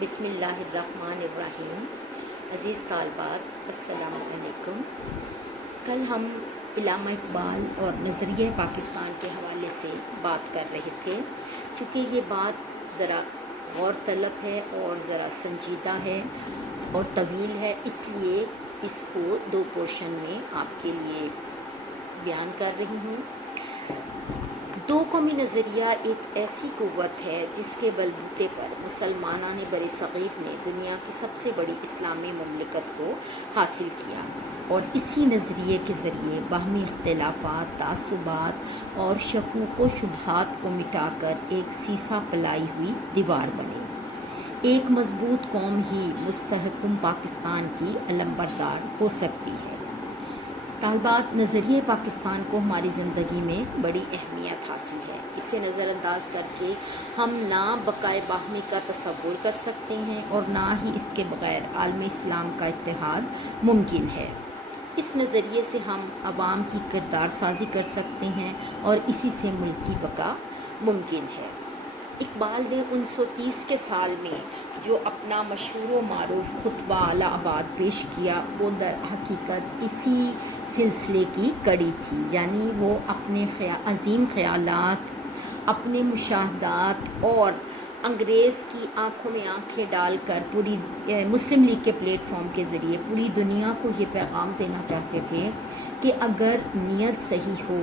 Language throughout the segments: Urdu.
بسم اللہ الرحمن الرحیم۔ عزیز طالبات السلام علیکم۔ کل ہم علامہ اقبال اور نظریہ پاکستان کے حوالے سے بات کر رہے تھے۔ چونکہ یہ بات ذرا غور طلب ہے اور ذرا سنجیدہ ہے اور طویل ہے، اس لیے اس کو دو پورشن میں آپ کے لیے بیان کر رہی ہوں۔ دو قومی نظریہ ایک ایسی قوت ہے جس کے بلبوتے پر مسلمانان بر صغیر نے دنیا کی سب سے بڑی اسلامی مملکت کو حاصل کیا، اور اسی نظریے کے ذریعے باہمی اختلافات، تعصبات اور شکوک و شبہات کو مٹا کر ایک سیسا پلائی ہوئی دیوار بنے۔ ایک مضبوط قوم ہی مستحکم پاکستان کی علمبردار ہو سکتی ہے۔ طالبات، نظریہ پاکستان کو ہماری زندگی میں بڑی اہمیت حاصل ہے۔ اسے نظر انداز کر کے ہم نہ بقائے باہمی کا تصور کر سکتے ہیں اور نہ ہی اس کے بغیر عالم اسلام کا اتحاد ممکن ہے۔ اس نظریے سے ہم عوام کی کردار سازی کر سکتے ہیں اور اسی سے ملک کی بقا ممکن ہے۔ اقبال نے 1930 کے سال میں جو اپنا مشہور و معروف خطبہ اعلی آباد پیش کیا، وہ در حقیقت اسی سلسلے کی کڑی تھی۔ یعنی وہ اپنے عظیم خیالات، اپنے مشاہدات اور انگریز کی آنکھوں میں آنکھیں ڈال کر پوری مسلم لیگ کے پلیٹ فارم کے ذریعے پوری دنیا کو یہ پیغام دینا چاہتے تھے کہ اگر نیت صحیح ہو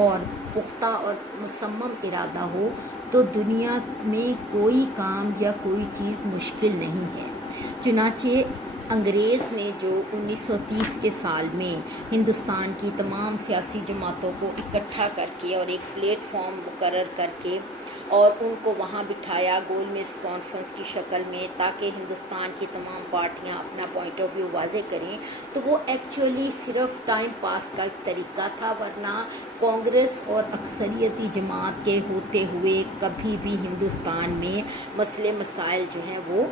اور پختہ اور مصمم ارادہ ہو تو دنیا میں کوئی کام یا کوئی چیز مشکل نہیں ہے۔ چنانچہ انگریز نے جو 1930 کے سال میں ہندوستان کی تمام سیاسی جماعتوں کو اکٹھا کر کے اور ایک پلیٹ فارم مقرر کر کے اور ان کو وہاں بٹھایا گول میز کانفرنس کی شکل میں، تاکہ ہندوستان کی تمام پارٹیاں اپنا پوائنٹ آف ویو واضح کریں، تو وہ ایکچولی صرف ٹائم پاس کا ایک طریقہ تھا، ورنہ کانگریس اور اکثریتی جماعت کے ہوتے ہوئے کبھی بھی ہندوستان میں مسائل جو ہیں وہ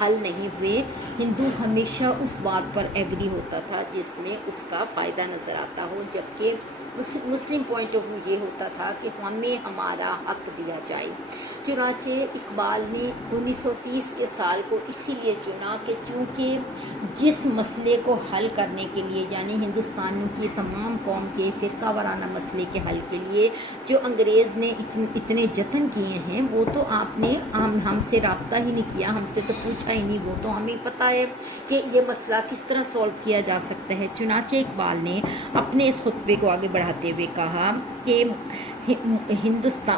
حل نہیں ہوئے۔ ہندو ہمیشہ اس بات پر ایگری ہوتا تھا جس میں اس کا فائدہ نظر آتا ہو، جبکہ مسلم پوائنٹ آف ویو یہ ہوتا تھا کہ ہمیں ہمارا حق دیا جائے۔ چنانچہ اقبال نے 1930 کے سال کو اسی لیے چنا کہ چونکہ جس مسئلے کو حل کرنے کے لیے، یعنی ہندوستان کی تمام قوم کے فرقہ وارانہ مسئلے کے حل کے لیے جو انگریز نے اتنے جتن کیے ہیں، وہ تو آپ نے ہم سے رابطہ ہی نہیں کیا، ہم سے تو پوچھا ہی نہیں، وہ تو ہمیں پتہ ہے کہ یہ مسئلہ کس طرح سولو کیا جا سکتا ہے۔ چنانچہ اقبال نے اپنے اس خطبے کو آگے بڑھاتے ہوئے کہا کہ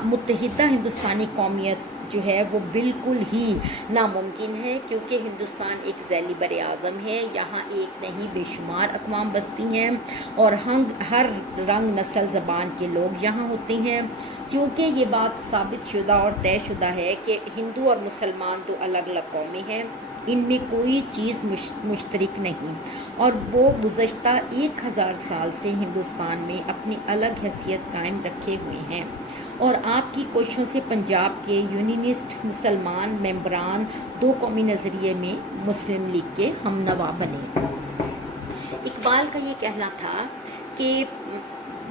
متحدہ ہندوستانی قومیت جو ہے وہ بالکل ہی ناممکن ہے، کیونکہ ہندوستان ایک ذیلی بر اعظم ہے، یہاں ایک نہیں بے شمار اقوام بستی ہیں اور ہر رنگ نسل زبان کے لوگ یہاں ہوتے ہیں۔ چونکہ یہ بات ثابت شدہ اور طے شدہ ہے کہ ہندو اور مسلمان دو الگ الگ قومیں ہیں، ان میں کوئی چیز مشترک نہیں، اور وہ گزشتہ 1000 سال سے ہندوستان میں اپنی الگ حیثیت قائم رکھے ہوئے ہیں، اور آپ کی کوششوں سے پنجاب کے یونینسٹ مسلمان ممبران دو قومی نظریے میں مسلم لیگ کے ہم نوا بنے۔ اقبال کا یہ کہنا تھا کہ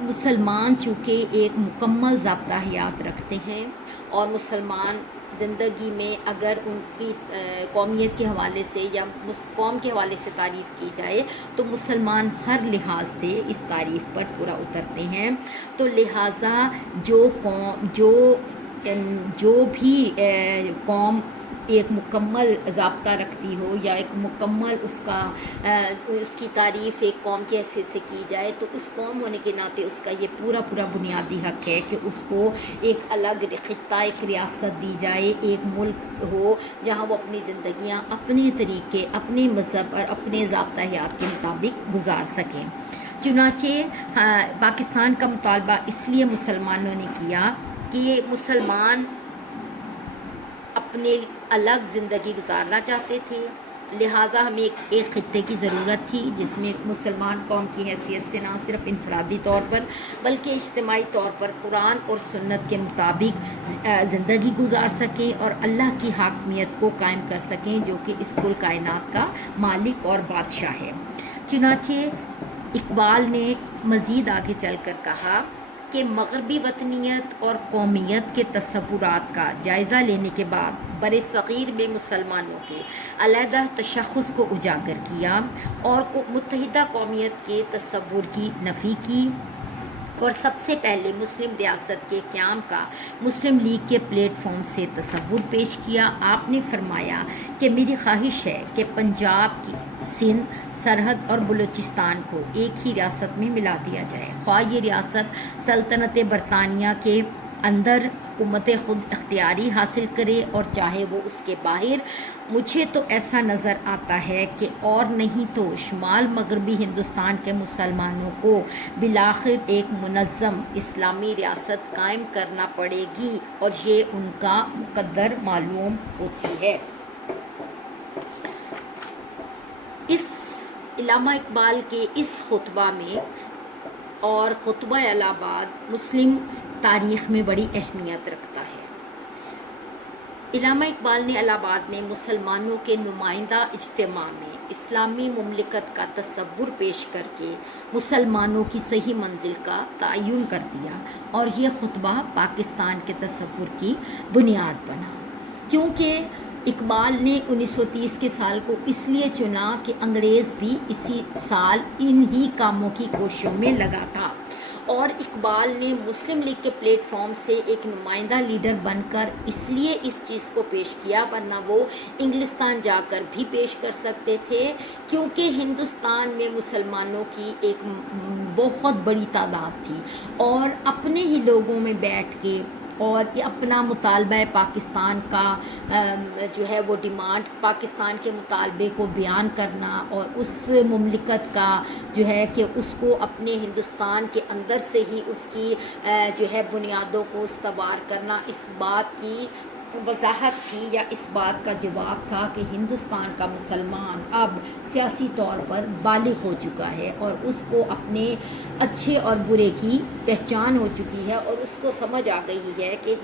مسلمان چونکہ ایک مکمل ضابطہ حیات رکھتے ہیں، اور مسلمان زندگی میں اگر ان کی قومیت کے حوالے سے یا قوم کے حوالے سے تعریف کی جائے تو مسلمان ہر لحاظ سے اس تعریف پر پورا اترتے ہیں، تو لہٰذا جو بھی قوم ایک مکمل ضابطہ رکھتی ہو یا ایک مکمل اس کی تعریف ایک قوم کی حیثیت سے کی جائے، تو اس قوم ہونے کے ناطے اس کا یہ پورا بنیادی حق ہے کہ اس کو ایک الگ خطہ، ایک ریاست دی جائے، ایک ملک ہو جہاں وہ اپنی زندگیاں اپنے طریقے، اپنے مذہب اور اپنے ضابطہ حیات کے مطابق گزار سکیں۔ چنانچہ پاکستان کا مطالبہ اس لیے مسلمانوں نے کیا کہ مسلمان اپنے الگ زندگی گزارنا چاہتے تھے، لہٰذا ہمیں ایک خطے کی ضرورت تھی جس میں مسلمان قوم کی حیثیت سے نہ صرف انفرادی طور پر بلکہ اجتماعی طور پر قرآن اور سنت کے مطابق زندگی گزار سکیں اور اللہ کی حاکمیت کو قائم کر سکیں، جو کہ اس کل کائنات کا مالک اور بادشاہ ہے۔ چنانچہ اقبال نے مزید آگے چل کر کہا کہ مغربی وطنیت اور قومیت کے تصورات کا جائزہ لینے کے بعد بر صغیر میں مسلمانوں کے علیحدہ تشخص کو اجاگر کیا اور متحدہ قومیت کے تصور کی نفی کی، اور سب سے پہلے مسلم ریاست کے قیام کا مسلم لیگ کے پلیٹ فارم سے تصور پیش کیا۔ آپ نے فرمایا کہ میری خواہش ہے کہ پنجاب کی سندھ، سرحد اور بلوچستان کو ایک ہی ریاست میں ملا دیا جائے، خواہ یہ ریاست سلطنت برطانیہ کے اندر حکومت خود اختیاری حاصل کرے اور چاہے وہ اس کے باہر۔ مجھے تو ایسا نظر آتا ہے کہ اور نہیں تو شمال مغربی ہندوستان کے مسلمانوں کو بالآخر ایک منظم اسلامی ریاست قائم کرنا پڑے گی، اور یہ ان کا مقدر معلوم ہوتی ہے۔ اس علامہ اقبال کے اس خطبہ میں اور خطبہ الہ آباد مسلم تاریخ میں بڑی اہمیت رکھتا ہے۔ علامہ اقبال نے الہ آباد میں مسلمانوں کے نمائندہ اجتماع میں اسلامی مملکت کا تصور پیش کر کے مسلمانوں کی صحیح منزل کا تعین کر دیا، اور یہ خطبہ پاکستان کے تصور کی بنیاد بنا، کیونکہ اقبال نے 1930 کے سال کو اس لیے چنا کہ انگریز بھی اسی سال انہی کاموں کی کوششوں میں لگا تھا، اور اقبال نے مسلم لیگ کے پلیٹ فارم سے ایک نمائندہ لیڈر بن کر اس لیے اس چیز کو پیش کیا، ورنہ وہ انگلستان جا کر بھی پیش کر سکتے تھے، کیونکہ ہندوستان میں مسلمانوں کی ایک بہت بڑی تعداد تھی، اور اپنے ہی لوگوں میں بیٹھ کے اور اپنا مطالبہ پاکستان کا جو ہے وہ ڈیمانڈ، پاکستان کے مطالبے کو بیان کرنا، اور اس مملکت کا جو ہے کہ اس کو اپنے ہندوستان کے اندر سے ہی اس کی جو ہے بنیادوں کو استوار کرنا، اس بات کی وضاحت تھی یا اس بات کا جواب تھا کہ ہندوستان کا مسلمان اب سیاسی طور پر بالغ ہو چکا ہے، اور اس کو اپنے اچھے اور برے کی پہچان ہو چکی ہے، اور اس کو سمجھ آ گئی ہے کہ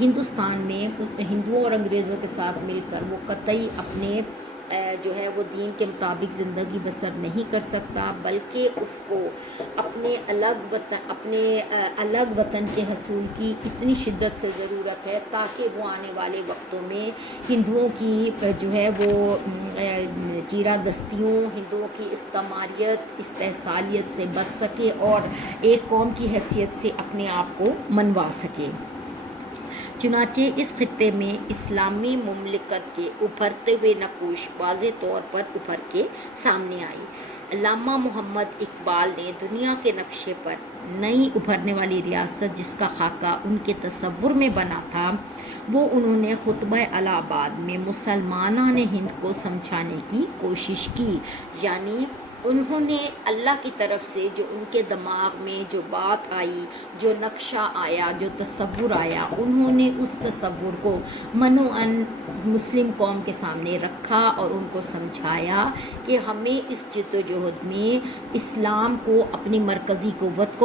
ہندوستان میں ہندوؤں اور انگریزوں کے ساتھ مل کر وہ قطعی اپنے جو ہے وہ دین کے مطابق زندگی بسر نہیں کر سکتا، بلکہ اس کو اپنے الگ وطن کے حصول کی اتنی شدت سے ضرورت ہے تاکہ وہ آنے والے وقتوں میں ہندوؤں کی جو ہے وہ چیرہ دستیوں، ہندوؤں کی استعماریت، استحصالیت سے بچ سکے اور ایک قوم کی حیثیت سے اپنے آپ کو منوا سکے۔ چنانچہ اس خطے میں اسلامی مملکت کے ابھرتے ہوئے نقوش واضح طور پر ابھر کے سامنے آئی۔ علامہ محمد اقبال نے دنیا کے نقشے پر نئی ابھرنے والی ریاست جس کا خاکہ ان کے تصور میں بنا تھا، وہ انہوں نے خطبہ الہ آباد میں مسلمانان ہند کو سمجھانے کی کوشش کی، یعنی انہوں نے اللہ کی طرف سے جو ان کے دماغ میں جو بات آئی، جو نقشہ آیا، جو تصور آیا، انہوں نے اس تصور کو منوعاً مسلم قوم کے سامنے رکھا اور ان کو سمجھایا کہ ہمیں اس جد و جہد میں اسلام کو اپنی مرکزی قوت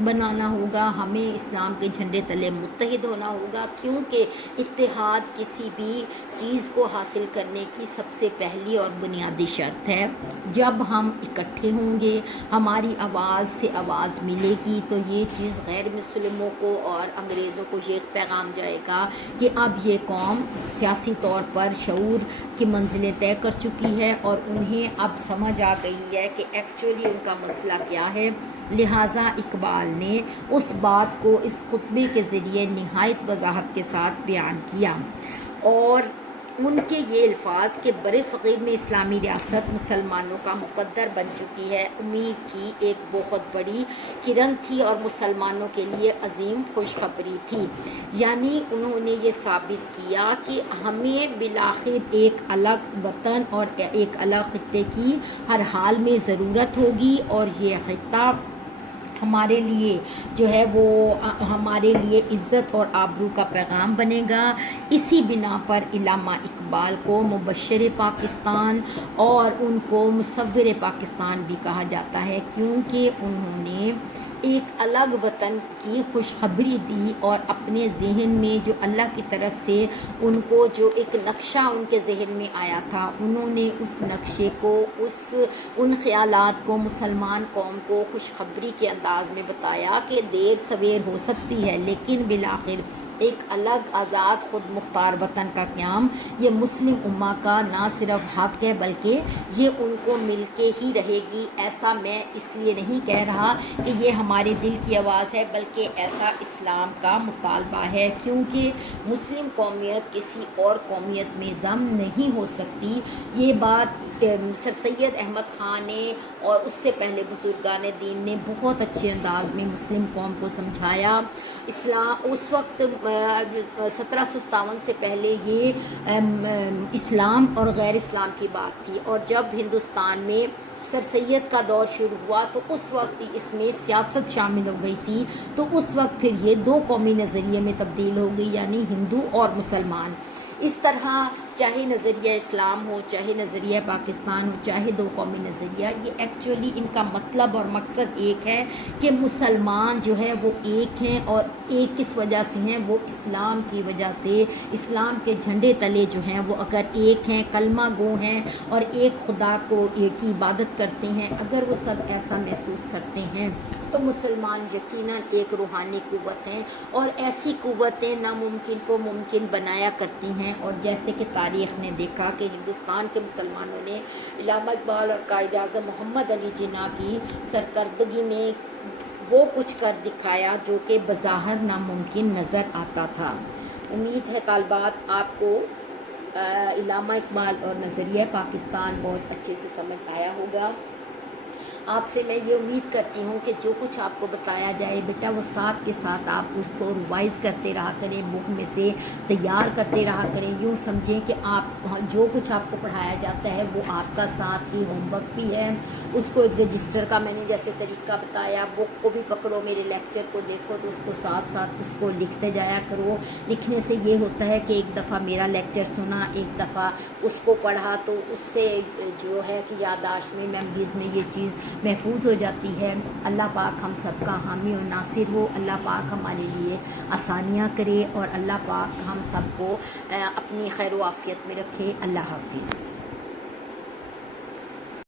بنانا ہوگا، ہمیں اسلام کے جھنڈے تلے متحد ہونا ہوگا، کیونکہ اتحاد کسی بھی چیز کو حاصل کرنے کی سب سے پہلی اور بنیادی شرط ہے۔ جب ہم اکٹھے ہوں گے، ہماری آواز سے آواز ملے گی، تو یہ چیز غیر مسلموں کو اور انگریزوں کو یہ پیغام جائے گا کہ اب یہ قوم سیاسی طور پر شعور کی منزلیں طے کر چکی ہے اور انہیں اب سمجھ آ گئی ہے کہ ایکچولی ان کا مسئلہ کیا ہے۔ لہٰذا اقبال نے اس بات کو اس خطبے کے ذریعے نہایت وضاحت کے ساتھ بیان کیا، اور ان کے یہ الفاظ کہ برصغیر میں اسلامی ریاست مسلمانوں کا مقدر بن چکی ہے، امید کی ایک بہت بڑی کرن تھی اور مسلمانوں کے لیے عظیم خوشخبری تھی، یعنی انہوں نے یہ ثابت کیا کہ ہمیں بالآخر ایک الگ وطن اور ایک الگ خطے کی ہر حال میں ضرورت ہوگی، اور یہ خطہ ہمارے لیے جو ہے وہ ہمارے لیے عزت اور آبرو کا پیغام بنے گا۔ اسی بنا پر علامہ اقبال کو مبشر پاکستان اور ان کو مصور پاکستان بھی کہا جاتا ہے، کیونکہ انہوں نے ایک الگ وطن کی خوشخبری دی اور اپنے ذہن میں جو اللہ کی طرف سے ان کو جو ایک نقشہ ان کے ذہن میں آیا تھا، انہوں نے اس نقشے کو، ان خیالات کو مسلمان قوم کو خوشخبری کے انداز میں بتایا کہ دیر سویر ہو سکتی ہے لیکن بالآخر ایک الگ آزاد خود مختار وطن کا قیام یہ مسلم امہ کا نہ صرف حق ہے بلکہ یہ ان کو مل کے ہی رہے گی۔ ایسا میں اس لیے نہیں کہہ رہا کہ یہ ہمارے دل کی آواز ہے، بلکہ ایسا اسلام کا مطالبہ ہے، کیونکہ مسلم قومیت کسی اور قومیت میں ضم نہیں ہو سکتی۔ یہ بات سر سید احمد خان نے اور اس سے پہلے بزرگان دین نے بہت اچھے انداز میں مسلم قوم کو سمجھایا۔ اسلام اس وقت 1757 سے پہلے یہ اسلام اور غیر اسلام کی بات تھی، اور جب ہندوستان میں سر سید کا دور شروع ہوا تو اس وقت اس میں سیاست شامل ہو گئی تھی، تو اس وقت پھر یہ دو قومی نظریے میں تبدیل ہو گئی، یعنی ہندو اور مسلمان۔ اس طرح چاہے نظریہ اسلام ہو، چاہے نظریہ پاکستان ہو، چاہے دو قومی نظریہ، یہ ایکچولی ان کا مطلب اور مقصد ایک ہے کہ مسلمان جو ہے وہ ایک ہیں، اور ایک کس وجہ سے ہیں؟ وہ اسلام کی وجہ سے۔ اسلام کے جھنڈے تلے جو ہیں وہ اگر ایک ہیں، کلمہ گو ہیں اور ایک خدا کو ایک کی عبادت کرتے ہیں، اگر وہ سب ایسا محسوس کرتے ہیں تو مسلمان یقیناً ایک روحانی قوت ہیں، اور ایسی قوتیں ناممکن کو ممکن بنایا کرتی ہیں۔ اور جیسے کہ تاریخ نے دیکھا کہ ہندوستان کے مسلمانوں نے علامہ اقبال اور قائد اعظم محمد علی جناح کی سرکردگی میں وہ کچھ کر دکھایا جو کہ بظاہر ناممکن نظر آتا تھا۔ امید ہے طالبات آپ کو علامہ اقبال اور نظریہ پاکستان بہت اچھے سے سمجھ آیا ہوگا۔ آپ سے میں یہ امید کرتی ہوں کہ جو کچھ آپ کو بتایا جائے بیٹا وہ ساتھ کے ساتھ آپ اس کو ریوائز کرتے رہا کریں، بک میں سے تیار کرتے رہا کریں۔ یوں سمجھیں کہ آپ جو کچھ آپ کو پڑھایا جاتا ہے وہ آپ کا ساتھ ہی ہوم ورک بھی ہے۔ اس کو ایک رجسٹر کا میں نے جیسے طریقہ بتایا، بک کو بھی پکڑو، میرے لیکچر کو دیکھو تو اس کو ساتھ ساتھ اس کو لکھتے جایا کرو۔ لکھنے سے یہ ہوتا ہے کہ ایک دفعہ میرا لیکچر سنا، ایک دفعہ اس کو پڑھا، تو اس سے جو ہے کہ یادداشت میں، میموریز میں یہ چیز محفوظ ہو جاتی ہے۔ اللہ پاک ہم سب کا حامی و ناصر ہو، اللہ پاک ہمارے لیے آسانیاں کرے، اور اللہ پاک ہم سب کو اپنی خیر و عافیت میں رکھے۔ اللہ حافظ۔